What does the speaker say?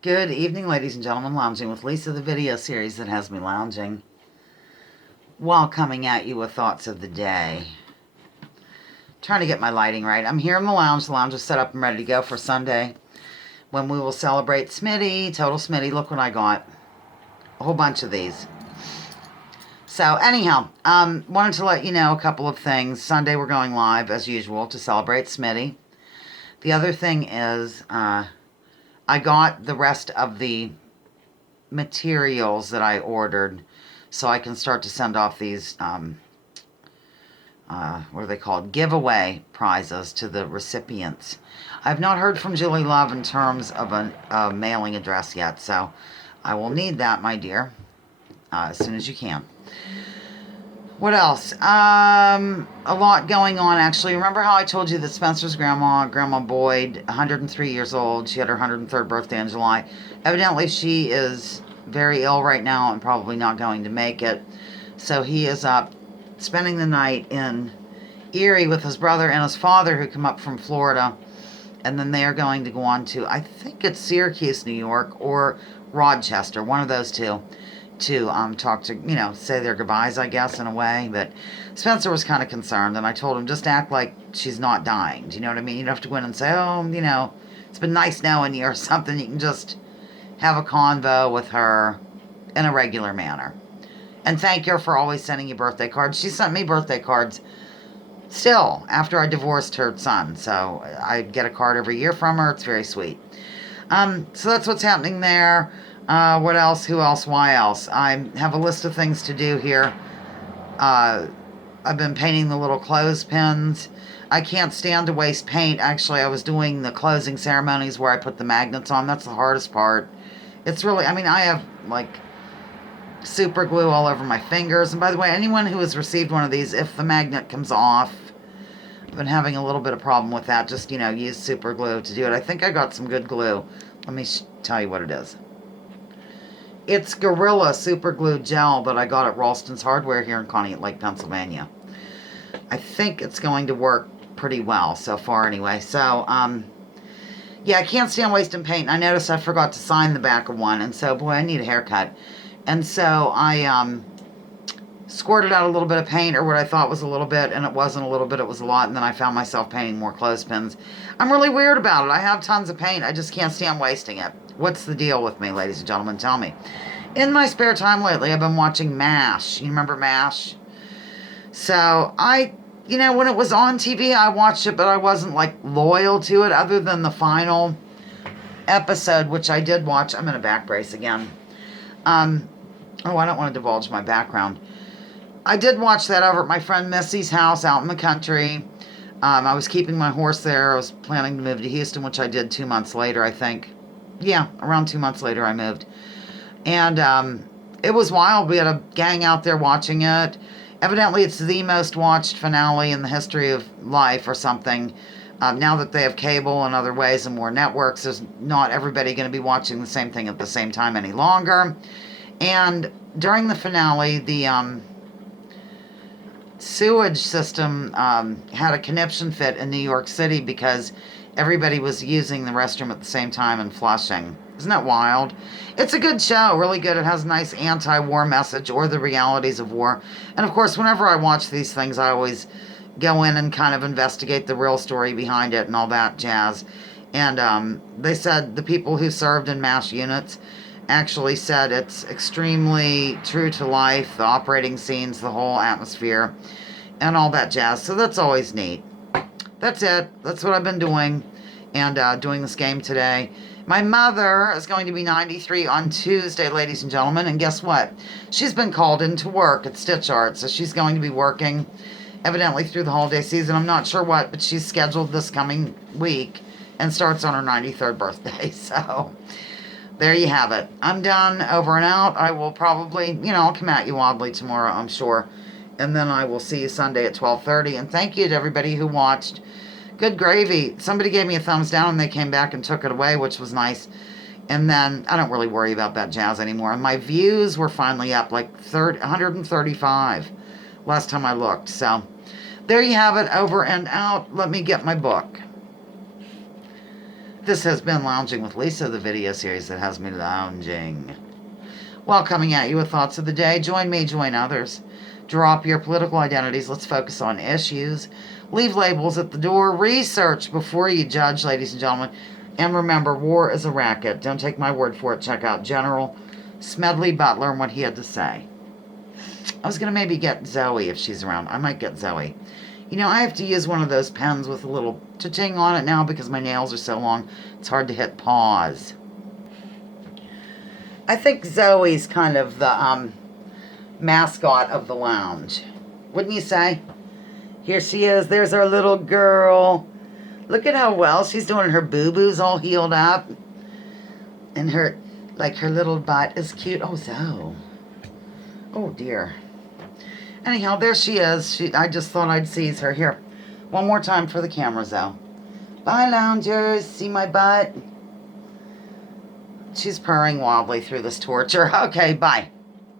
Good evening, ladies and gentlemen. Lounging with Lisa, the video series that has me lounging while coming at you with thoughts of the day. Trying to get my lighting right. I'm here in the lounge. The lounge is set up and ready to go for Sunday when we will celebrate Smitty, total Smitty. Look what I got. A whole bunch of these. So anyhow, wanted to let you know a couple of things. Sunday we're going live as usual to celebrate Smitty. The other thing is I got the rest of the materials that I ordered so I can start to send off these, what are they called? Giveaway prizes to the recipients. I've not heard from Julie Love in terms of a mailing address yet, so I will need that, my dear, as soon as you can. What else? A lot going on, actually. Remember how I told you that Spencer's Grandma Boyd, 103 years old, she had her 103rd birthday in July. Evidently, she is very ill right now and probably not going to make it. So he is up spending the night in Erie with his brother and his father, who come up from Florida. And then they are going to go on to, I think it's Syracuse, New York, or Rochester, one of those two, to talk to, say their goodbyes, I guess, in a way. But Spencer was kind of concerned, and I told him, just act like she's not dying. Do you know what I mean? You don't have to go in and say, oh, it's been nice knowing you or something. You can just have a convo with her in a regular manner. And thank her for always sending you birthday cards. She sent me birthday cards still after I divorced her son. So I get a card every year from her. It's very sweet. So that's what's happening there. What else? Who else? Why else? I have a list of things to do here. I've been painting the little clothespins. I can't stand to waste paint. Actually, I was doing the closing ceremonies where I put the magnets on. That's the hardest part. It's really, I have like super glue all over my fingers. And by the way, anyone who has received one of these, if the magnet comes off, I've been having a little bit of problem with that. Just, use super glue to do it. I think I got some good glue. Let me tell you what it is. It's Gorilla Super Glue Gel that I got at Ralston's Hardware here in Conneaut Lake, Pennsylvania. I think it's going to work pretty well so far anyway. So, yeah, I can't stand wasting paint. I noticed I forgot to sign the back of one, and so, boy, I need a haircut. And so I squirted out a little bit of paint, or what I thought was a little bit, and it wasn't a little bit, it was a lot, and then I found myself painting more clothespins. I'm really weird about it. I have tons of paint. I just can't stand wasting it. What's the deal with me, ladies and gentlemen? Tell me. In my spare time lately, I've been watching MASH. You remember MASH? So when it was on TV, I watched it, but I wasn't like loyal to it other than the final episode, which I did watch. I'm in a back brace again. I don't want to divulge my background. I did watch that over at my friend Missy's house out in the country. I was keeping my horse there. I was planning to move to Houston, which I did 2 months later, I think. Yeah, around 2 months later I moved. And it was wild. We had a gang out there watching it. Evidently, it's the most watched finale in the history of life or something. Now that they have cable and other ways and more networks, there's not everybody going to be watching the same thing at the same time any longer. And during the finale, the sewage system had a conniption fit in New York City because everybody was using the restroom at the same time and flushing. Isn't that wild? It's a good show, really good. It has a nice anti-war message, or the realities of war. And of course, whenever I watch these things, I always go in and kind of investigate the real story behind it and all that jazz. And they said the people who served in MASH units actually said it's extremely true to life, the operating scenes, the whole atmosphere, and all that jazz. So that's always neat. That's it. That's what I've been doing, and doing this game today. My mother is going to be 93 on Tuesday, ladies and gentlemen, and guess what? She's been called into work at Stitch Art, so she's going to be working evidently through the holiday season. I'm not sure what, but she's scheduled this coming week and starts on her 93rd birthday. So there you have it. I'm done, over and out. I will probably, I'll come at you oddly tomorrow, I'm sure. And then I will see you Sunday at 12:30. And thank you to everybody who watched. Good gravy. Somebody gave me a thumbs down and they came back and took it away, which was nice. And then I don't really worry about that jazz anymore. And my views were finally up like 135 last time I looked. So there you have it, over and out. Let me get my book. This has been Lounging with Lisa, the video series that has me lounging. While coming at you with thoughts of the day, join me, join others. Drop your political identities. Let's focus on issues. Leave labels at the door. Research before you judge, ladies and gentlemen. And remember, war is a racket. Don't take my word for it. Check out General Smedley Butler and what he had to say. I was going to maybe get Zoe if she's around. I might get Zoe. You know, I have to use one of those pens with a little cha-ching on it now because my nails are so long. It's hard to hit pause. I think Zoe's kind of the mascot of the lounge. Wouldn't you say? Here she is. There's our little girl. Look at how well she's doing. Her boo-boos all healed up. And her little butt is cute. Oh, Zoe. Oh, dear. Anyhow, there she is. I just thought I'd seize her. Here, one more time for the camera, Zoe. Bye, loungers. See my butt? She's purring wildly through this torture. Okay, bye.